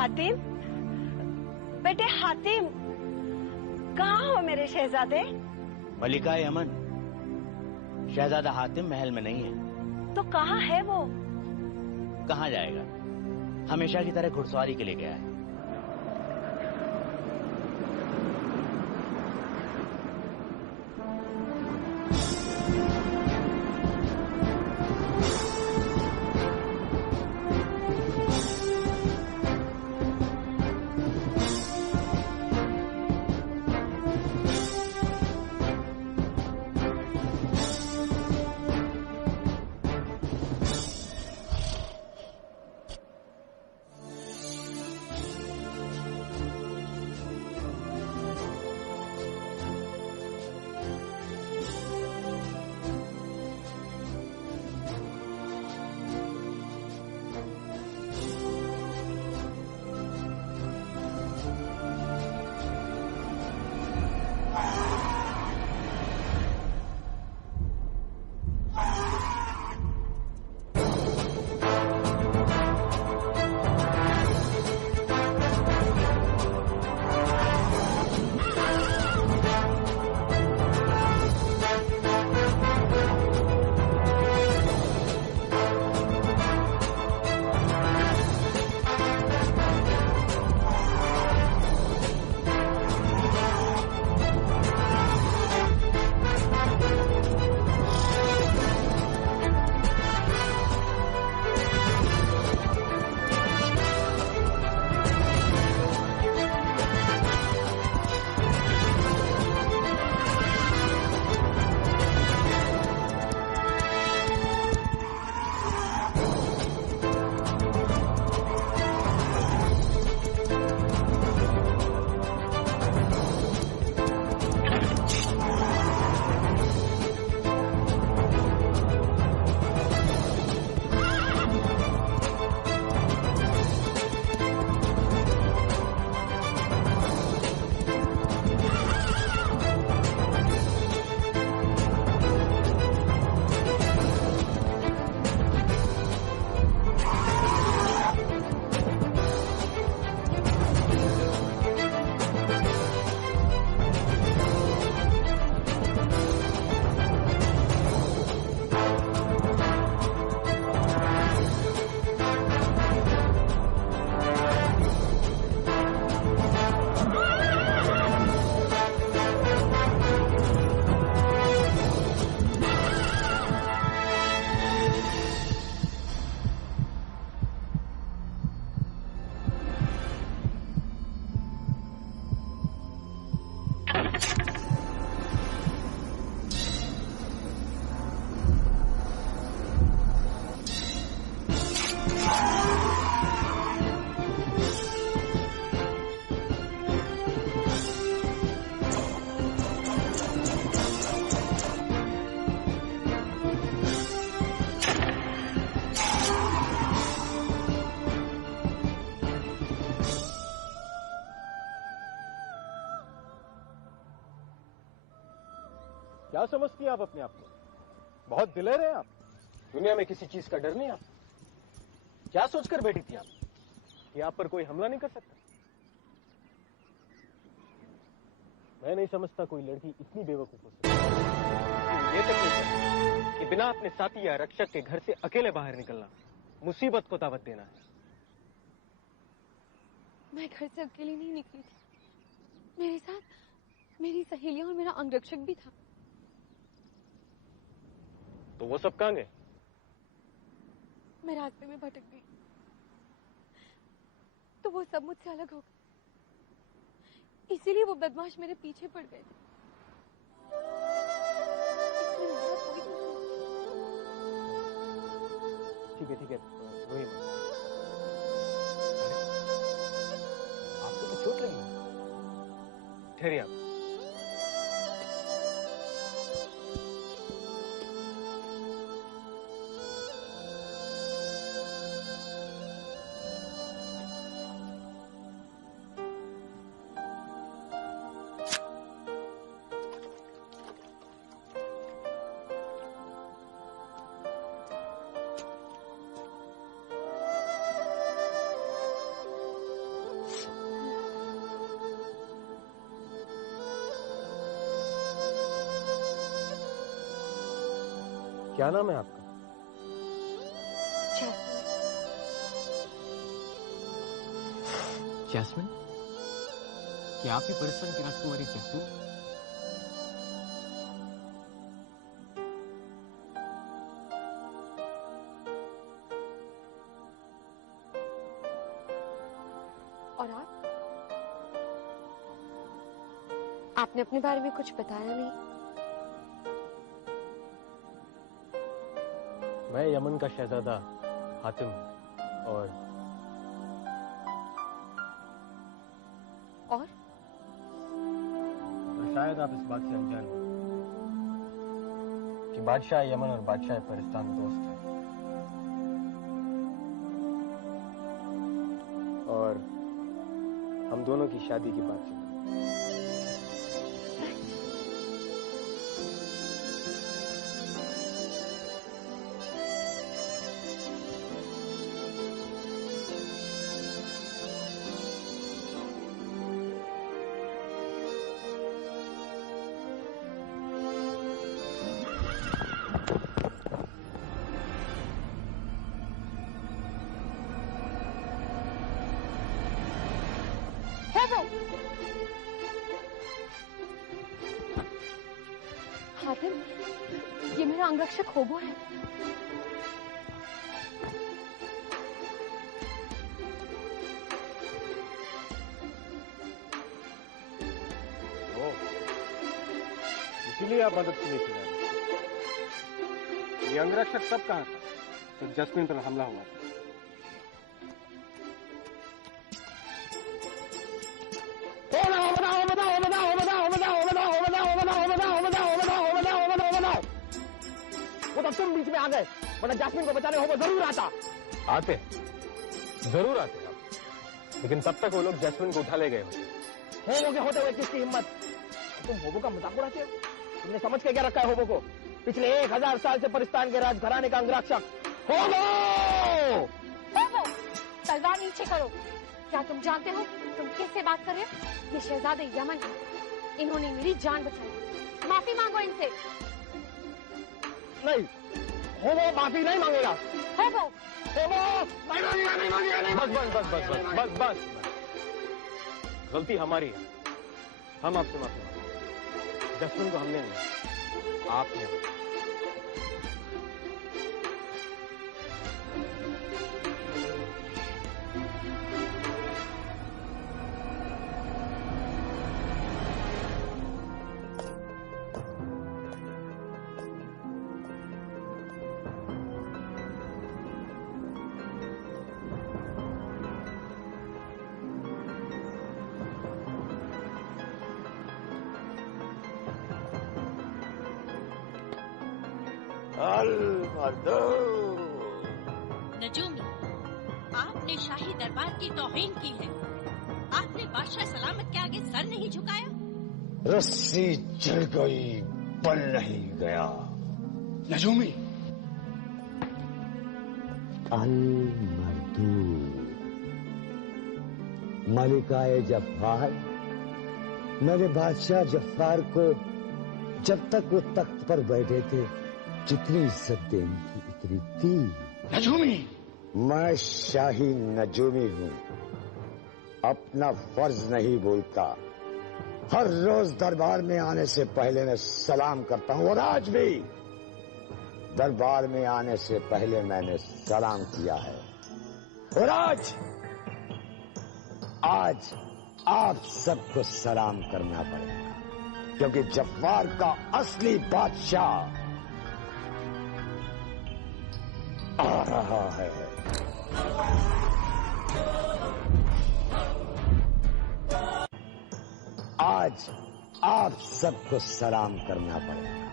हातिम, बेटे हातिम, कहाँ हो मेरे शहजादे? मलिका यमन, शहजादा हातिम महल में नहीं है। तो कहाँ है वो? कहाँ जाएगा, हमेशा की तरह घुड़सवारी के लिए गया है। क्या समझती हैं आप अपने आप को? बहुत दिलेर हैं आप। दुनिया में किसी चीज का डर नहीं आप। क्या सोचकर बैठी थी आप कि आप पर कोई हमला नहीं कर सकता? मैं नहीं समझता कोई लड़की इतनी बेवकूफ हो सकती है। ये तक नहीं है कि बिना अपने साथी या रक्षक के घर से अकेले बाहर निकलना मुसीबत को दावत देना है। मैं घर से अकेली नहीं निकली थी, मेरे साथ मेरी सहेलियां और मेरा अंगरक्षक भी था। तो वो सब कहां गए? मैं रास्ते में भटक गई तो वो सब मुझसे अलग हो गए, इसीलिए वो बदमाश मेरे पीछे पड़ गए थे। ठीक है रोहित, आपको तो चोट लगी? ठहरिए आप। क्या नाम है आपका? जैस्मिन? क्या आप ही परिश्रम की राजकुमारी जैस्मिन? और आपने अपने बारे में कुछ बताया नहीं। मैं यमन का शहजादा हातिम और शायद आप इस बात से अनजान हो कि बादशाह यमन और बादशाह परिस्तान दोस्त हैं और हम दोनों की शादी की बात चल रही है। हातिम, ये मेरा अंगरक्षक होबो है। इसीलिए आप मदद के लिए चले आए। ये अंगरक्षक तब कहाँ था जब जैस्मिन पर हमला हुआ था? वो तब तुम बीच में आ गए, वरना जैस्मिन को बचाने होबो जरूर आता। आते, जरूर आते आप, लेकिन तब तक वो लोग जैस्मिन को उठा ले गए होते। होबो के होते हुए किसकी हिम्मत? तुम होबो का मजाक उड़ाते हो? तुमने समझ के क्या रखा है होबो को? पिछले 1000 साल से परिस्तान के राजघराने का अंगरक्षक होबो। तलवार नीचे करो। क्या तुम जानते हो तुम किससे बात कर रहे हो? ये शहजादे यमन है, इन्होंने मेरी जान बचाई। माफी मांगो इनसे। नहीं, होबो माफी नहीं मांगेगा। होबो बस गलती हमारी है, हम आपसे माफी मांगते। जैस्मिन को हमने नहीं, आपने। नजूमी, आपने शाही दरबार की तौहीन की है। आपने बादशाह सलामत के आगे सर नहीं झुकाया। रस्सी चढ़ गई, बल नहीं गया। नजूमी, अल मर्दू, मलिकाए जफ्फार, मैंने बादशाह जफ्फार को जब तक वो तख्त पर बैठे थे जितनी इज्जत देनी थी उतनी थी। नजूमी, मैं शाही नजूमी हूँ, अपना फर्ज नहीं बोलता। हर रोज दरबार में आने से पहले मैं सलाम करता हूँ और आज भी दरबार में आने से पहले मैंने सलाम किया है। और आज आप सबको सलाम करना पड़ेगा, क्योंकि जफ्फार का असली बादशाह आ रहा है। आज आप सबको सलाम करना पड़ेगा,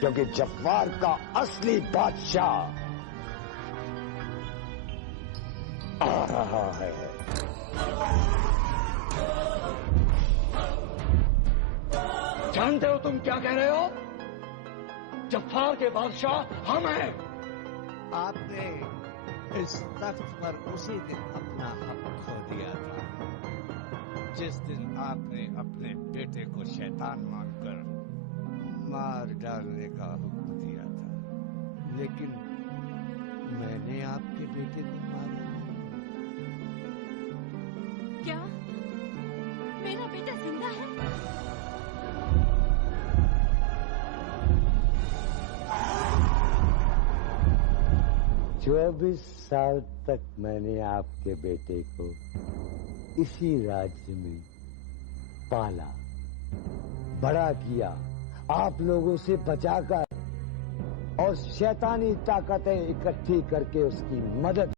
क्योंकि जफ्फार का असली बादशाह आ रहा है। जानते हो तुम क्या कह रहे हो? जफ्फार के बादशाह हम हैं। आपने इस तख्त पर उसी दिन अपना हक खो दिया था, जिस दिन आपने अपने बेटे को शैतान मानकर मार डालने का हुक्म दिया था। लेकिन मैंने आपके बेटे को मारा नहीं। क्या मेरा बेटा जिंदा है? 24 साल तक मैंने आपके बेटे को इसी राज्य में पाला, बड़ा किया, आप लोगों से बचाकर, और शैतानी ताकतें इकट्ठी करके उसकी मदद